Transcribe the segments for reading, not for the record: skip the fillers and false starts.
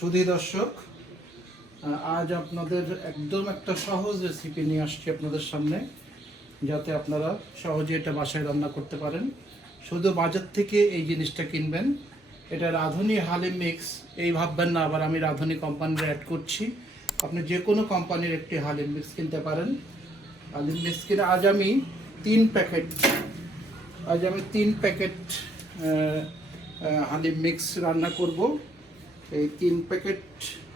সুধী দর্শক, আজ আপনাদের একদম একটা সহজ রেসিপি নিয়ে আসছি আপনাদের সামনে, যাতে আপনারা সহজে এটা বাসায় রান্না করতে পারেন। শুধু বাজার থেকে এই জিনিসটা কিনবেন, এটা রাঁধুনি হালিম মিক্স, এই ভাববেন না আবার আমি রাঁধুনি কোম্পানির অ্যাড করছি। আপনি যে কোনো কোম্পানির একটি হালিম মিক্স কিনতে পারেন। হালিম মিক্স কিনে আজ আমি 3 প্যাকেট হালিম মিক্স রান্না করব। এই 3 প্যাকেট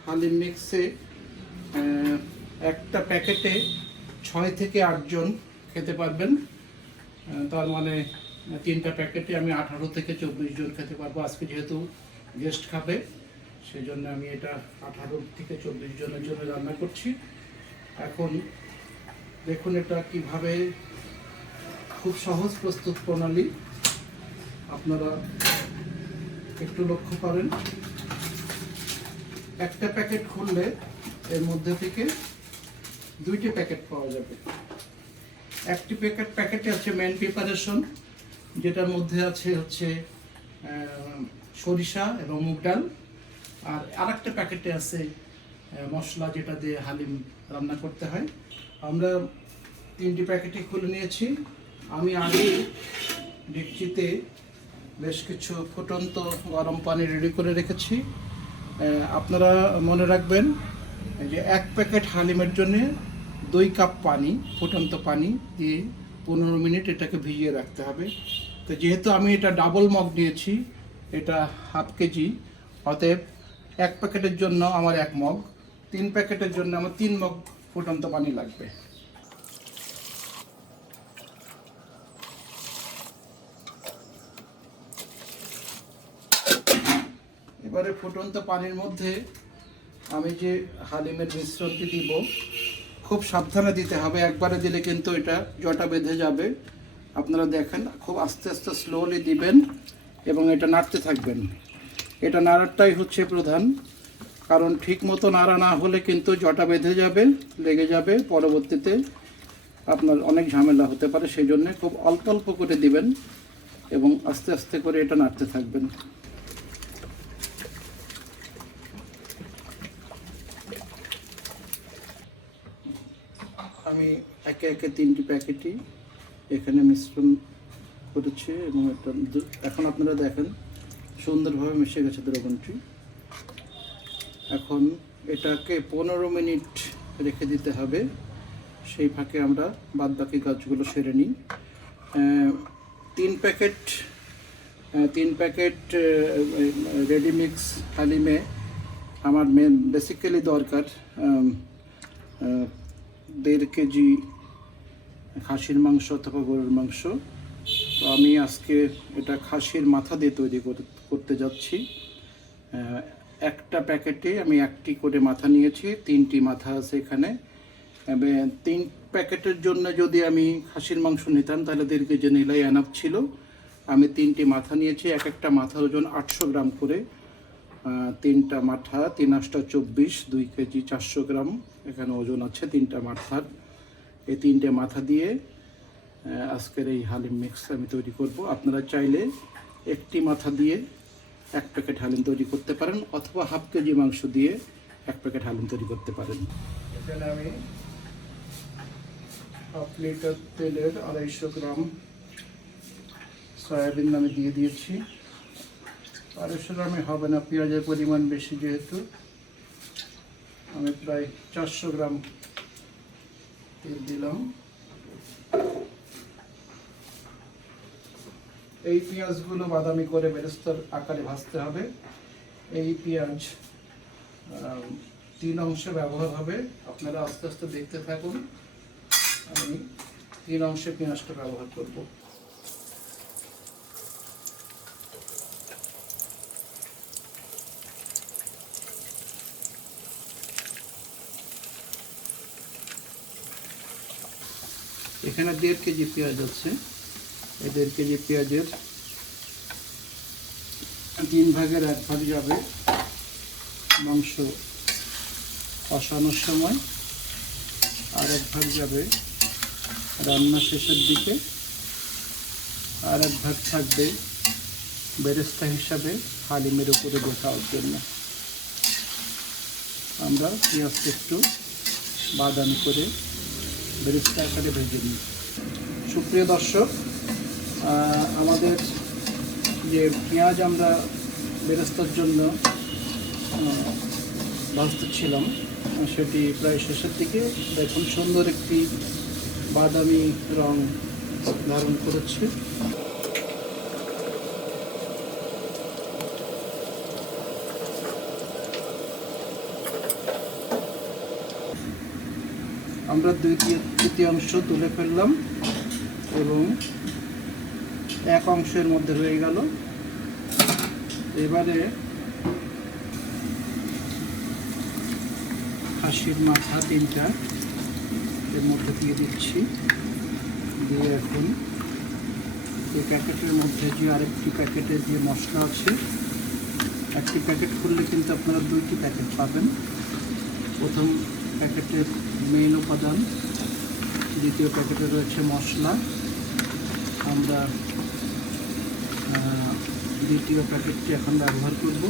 হালিম মিক্সে একটা প্যাকেটে 6 থেকে 8 জন খেতে পারবেন। তার মানে 3টা প্যাকেটে আমি 18 থেকে 24 জন খেতে পারবো। আজকে যেহেতু গেস্ট খাবে, সেই জন্য আমি এটা 18 থেকে 24 জনের জন্য রান্না করছি। এখন দেখুন এটা কিভাবে, খুব সহজ প্রস্তুত প্রণালী, আপনারা একটু লক্ষ্য করেন। একটা প্যাকেট খুললে এর মধ্যে থেকে 2টি প্যাকেট পাওয়া যাবে। একটি প্যাকেটে আছে মেন প্রিপারেশন, যেটার মধ্যে আছে হচ্ছে সরিষা এবং মুগ ডাল। আর আরেকটা প্যাকেটে আছে মশলা, যেটা দিয়ে হালিম রান্না করতে হয়। আমরা 3টি প্যাকেটই খুলে নিয়েছি। আমি আগে ডেকচিতে বেশ কিছু ফুটন্ত গরম পানি রেডি করে রেখেছি। আপনারা মনে রাখবেন যে 1 প্যাকেট হালিমের জন্য 2 কাপ পানি, ফুটন্ত পানি দিয়ে 15 মিনিট এটাকে ভিজিয়ে রাখতে হবে। তো যেহেতু আমি এটা ডাবল মগ নিয়েছি, এটা হাফ কেজি, অতএব 1 প্যাকেটের জন্য আমার 1 মগ, 3 প্যাকেটের জন্য আমার 3 মগ ফুটন্ত পানি লাগবে। এবারে ফুটন্ত পানির মধ্যে আমি যে হালিমের মিশ্রণটি দিব, খুব সাবধানে দিতে হবে। একবারে দিলে কিন্তু এটা জটা বেঁধে যাবে। আপনারা দেখেন, খুব আস্তে আস্তে স্লোলি দিবেন এবং এটা নাড়তে থাকবেন। এটা নাড়াটাই হচ্ছে প্রধান, কারণ ঠিক মতো নাড়া না হলে কিন্তু জটা বেঁধে যাবে, লেগে যাবে, পরবর্তীতে আপনার অনেক ঝামেলা হতে পারে। সেই জন্য খুব অল্প অল্প করে দিবেন এবং আস্তে আস্তে করে এটা নাড়তে থাকবেন। আমি একে একে 3টি প্যাকেটই এখানে মিশ্রণ করেছি এবং এটা এখন আপনারা দেখেন সুন্দরভাবে মিশে গেছে দ্রবণটি। এখন এটাকে 15 মিনিট রেখে দিতে হবে। সেই ফাঁকে আমরা বাদবাকি কাজগুলো সেরে নিই। 3 প্যাকেট রেডি মিক্স হালিমে আমার বেসিক্যালি দরকার 1.5 কেজি খাসির মাংস অথবা গরুর মাংস। তো আমি আজকে এটা খাসির মাথা দিয়ে তৈরি করতে যাচ্ছি। একটা প্যাকেটে আমি 1টি করে মাথা নিয়েছি, 3টি মাথা আছে এখানে। 3 প্যাকেটের জন্য যদি আমি খাসির মাংস নিতাম তাহলে 1.5 কেজি নিলেই এনাফ ছিল। আমি 3টি মাথা নিয়েছি, একটা মাথার ওজন 800 গ্রাম করে। 3টা মাথা, 3 8 24, 2 কেজি 400 গ্রাম এখানে ওজন আছে 3টা মাথার। এই 3টে মাথা দিয়ে আজকের এই হালিম মিক্স আমি তৈরি করব। আপনারা চাইলে 1টি মাথা দিয়ে 1 প্যাকেট হালিম তৈরি করতে পারেন, অথবা হাফ কেজি মাংস দিয়ে 1 প্যাকেট হালিম তৈরি করতে পারেন। এখানে আমি হাফ লিটার তেলের 250 গ্রাম সয়াবিন আমি দিয়ে দিয়েছি। 250 গ্রামে হবে না, পেঁয়াজের পরিমাণ বেশি যেহেতু। আমি প্রায় 400 গ্রাম তেল দিলাম। এই পেঁয়াজগুলো বাদামি করে বেরেস্তার আকারে ভাজতে হবে। এই পেঁয়াজ 3 অংশে ব্যবহার হবে। আপনারা আস্তে আস্তে দেখতে থাকুন। আমি 3 অংশে পেঁয়াজটা ব্যবহার করব। এখানে 1.5 কেজি পেঁয়াজ আছে। এই 1.5 কেজি পেঁয়াজের 3 ভাগের 1 ভাগ যাবে মাংস কষানোর সময়, আর 1 ভাগ যাবে রান্না শেষের দিকে, আর 1 ভাগ থাকবে বেরেস্তা হিসাবে হালিমের উপরে দেখার জন্য। আমরা পেঁয়াজকে একটু বাদামি করে বেরেস্তা আকারে ভেজে নিই। সুপ্রিয় দর্শক, আমাদের যে পেঁয়াজ আমরা বেরেস্তার জন্য ভাজতেছিলাম সেটি প্রায় শেষের দিকে। দেখুন সুন্দর একটি বাদামি রং ধারণ করেছে। আমরা 2/3 তুলে ফেললাম এবং 1 অংশের মধ্যে রয়ে গেল। এবারে খাসির মাথা 3টা এর মধ্যে দিয়ে দিচ্ছি। দিয়ে এখন এই প্যাকেটের মধ্যে যে আরেকটি প্যাকেটের যে মশলা আছে, একটি প্যাকেট খুললে কিন্তু আপনারা 2টি প্যাকেট পাবেন। প্রথম প্যাকেটের মেইন উপাদান, দ্বিতীয় প্যাকেটে রয়েছে মশলা। আমরা দ্বিতীয় প্যাকেটটি এখন ব্যবহার করব।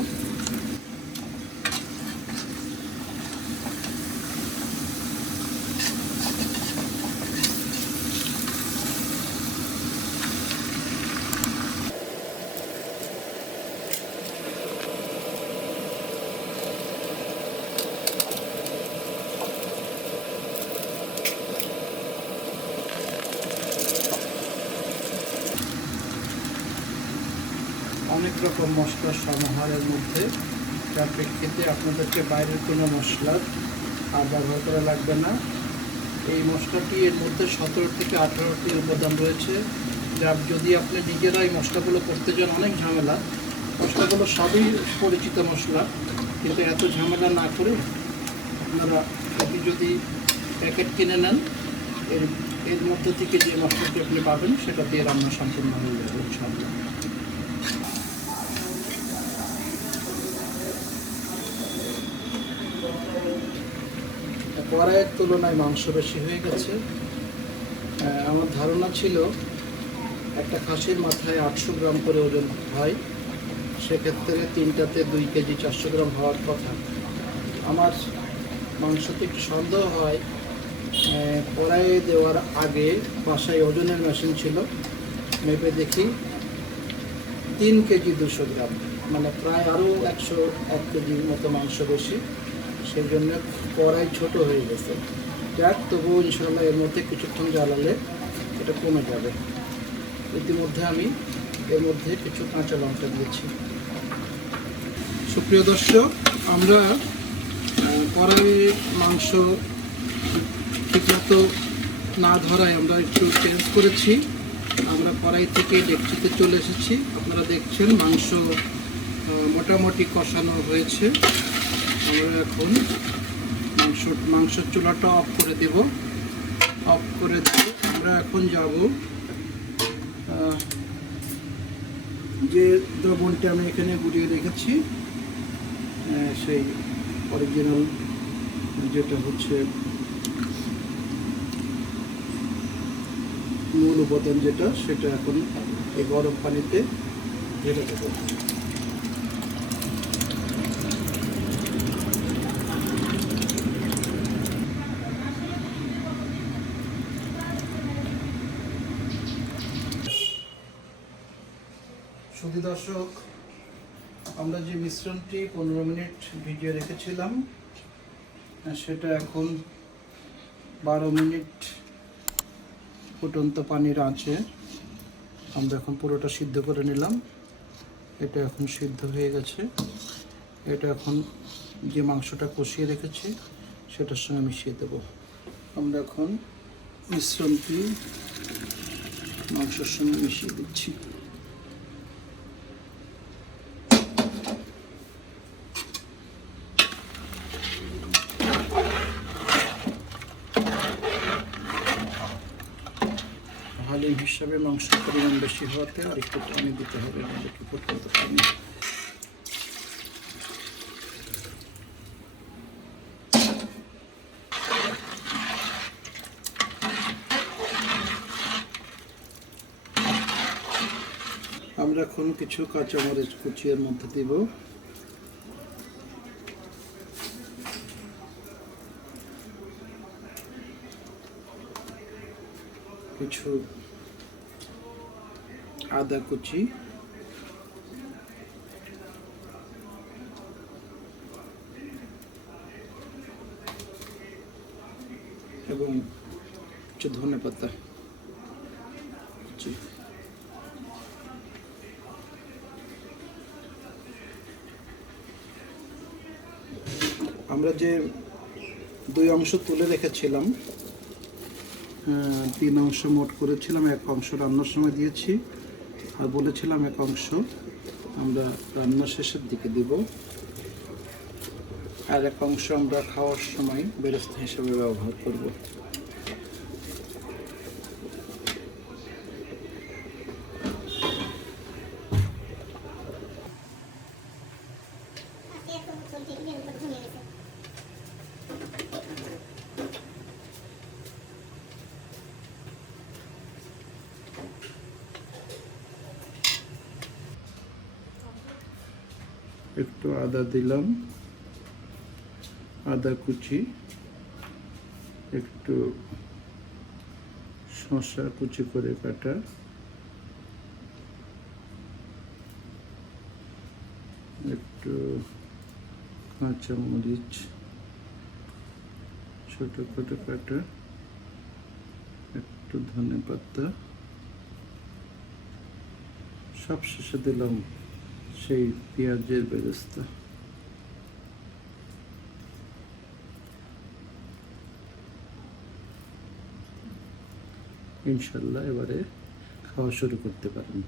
অনেক রকম মশলার সমাহারের মধ্যে, যার প্রেক্ষিতে আপনাদেরকে বাইরের কোনো মশলার আর ব্যবহার করা লাগবে না। এই মশলাটি এর মধ্যে 17 থেকে 18টি উপাদান রয়েছে, যার যদি আপনি নিজেরাই মশলাগুলো করতে যান অনেক ঝামেলা। মশলাগুলো সবই পরিচিত মশলা, কিন্তু এত ঝামেলা না করে আপনারা যদি প্যাকেট কিনে নেন, এর মধ্যে থেকে যে মশলাটি আপনি পাবেন সেটা দিয়ে রান্না সম্পূর্ণ হয়ে যাবে ইনশাআল্লাহ। কড়াইয়ের তুলনায় মাংস বেশি হয়ে গেছে। আমার ধারণা ছিল একটা খাসির মাথায় 800 গ্রাম করে ওজন হয়, সেক্ষেত্রে 3টাতে 2 কেজি 400 গ্রাম হওয়ার কথা। আমার মাংসতে একটু সন্দেহ হয়। কড়াইয়ে দেওয়ার আগে বাসায় ওজনের মেশিন ছিল, মেপে দেখি 3 কেজি 200 গ্রাম, মানে প্রায় আরও 101 কেজির মতো মাংস বেশি। সেই জন্য কড়াই ছোট হয়ে গেছে। যাক, তবুও ইনশাআল্লাহ এর মধ্যে কিছুক্ষণ জ্বালালে এটা কমে যাবে। ইতিমধ্যে আমি এর মধ্যে কিছু কাঁচা লঙ্কা দিয়েছি। সুপ্রিয় দর্শক, আমরা কড়াইয়ে মাংস ঠিকমতো না ধরায় আমরা একটু চেঞ্জ করেছি। আমরা কড়াই থেকে ডেকচিতে চলে এসেছি। আপনারা দেখছেন মাংস মোটামুটি কষানো হয়েছে। আমরা এখন মাংসের চুলাটা অফ করে দেব। আমরা এখন যাব যে দ্রবণটা আমি এখানে গুলিয়ে রেখেছি, সেই অরিজিনাল যেটা হচ্ছে মূল উপাদান যেটা, সেটা এখন এই গরম পানিতে ঢেলে দেবো। সুধী দর্শক, আমরা যে মিশ্রণটি 15 মিনিট ভিজিয়ে রেখেছিলাম সেটা এখন 12 মিনিট ফুটন্ত পানির আঁচে আমরা এখন পুরোটা সিদ্ধ করে নিলাম। এটা এখন সিদ্ধ হয়ে গেছে। এটা এখন যে মাংসটা কষিয়ে রেখেছি সেটার সঙ্গে মিশিয়ে দেব। আমরা এখন মিশ্রণটি মাংসের সঙ্গে মিশিয়ে দিচ্ছি। হালিম হিসাবে মাংসের পরিমাণ বেশি হওয়াতে আর একটু পানি দিতে হবে, নাহলে কি ফুটতে পানি। আমরা এখন কিছু কাঁচামরিচ কুচির মধ্যে দিব। কিছু আদা কুচি, এবং কিছু ধনেপাতা কুচি। আমরা যে 2 অংশ তুলে রেখেছিলাম, 3 অংশ মোট করেছিলাম, 1 অংশ রান্নার সময় দিয়েছি, আর বলেছিলাম 1 অংশ আমরা রান্নার শেষের দিকে দিব, আর 1 অংশ আমরা খাওয়ার সময় বেরেস্তা হিসেবে ব্যবহার করব। একটু আদা দিলাম, আদা কুচি, একটু শসা কুচি করে কাটা, একটু কাঁচা মরিচ ছোট ছোট কাটা, একটু ধনেপাতা, সব শেষে দিলাম সেই পেঁয়াজের বেরেস্তা। ইনশাল্লাহ এবারে খাওয়া শুরু করতে পারেন।